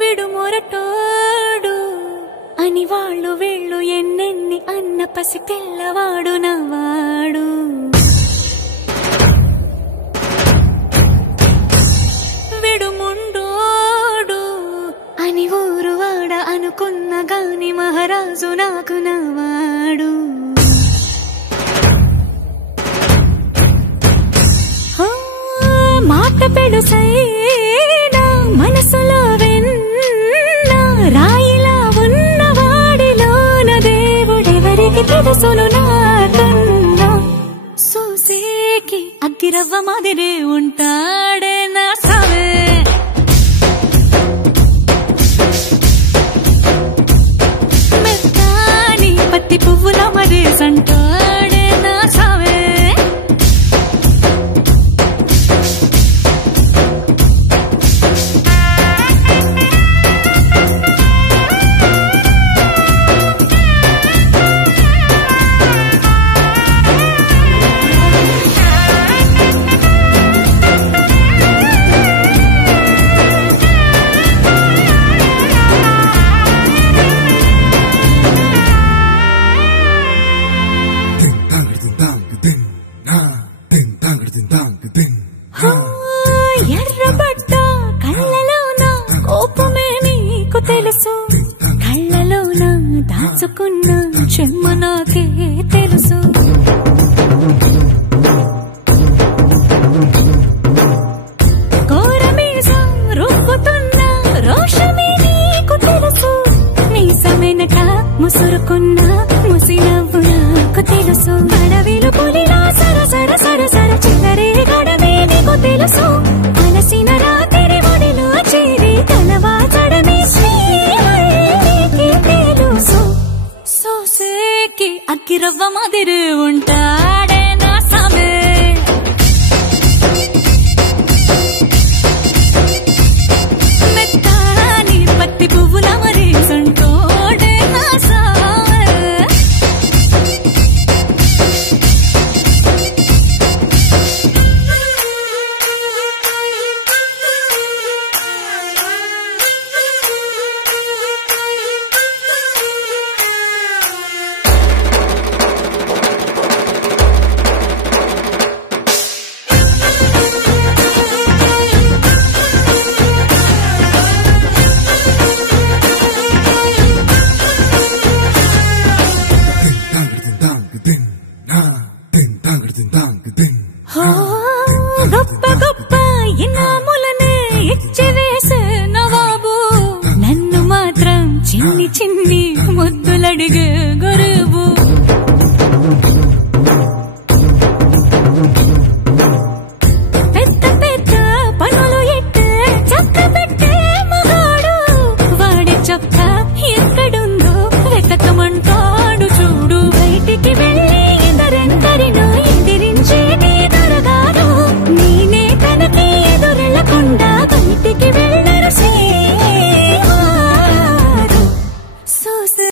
విడుమొరటోడు అని వాళ్ళు వీళ్ళు ఎన్నెన్ని అన్న పసి పిల్లవాడు నవ్వాడు. విడుముండోడు అని ఊరు వాడ అనుకున్న గాని మహారాజు నాకు నవ్వాడు. మాట పెడుసైనా మనసులో వెన్న రాయిలా ఉన్నవాడిలోన దేవుడెవరికి తెలుసును నాకన్నా. సూసేకి అగ్గిరవ్వ మాదిరే ఉంటాడే నా సావే. మెత్తాని పత్తి పువ్వుల మరేసంటాడే నా సావే. ఎర్రబడ్డ కళ్ళలోన కోపమే నీకు తెలుసు, కళ్ళలోన దాచుకున్న చెమ్మ నాకే తెలుసు.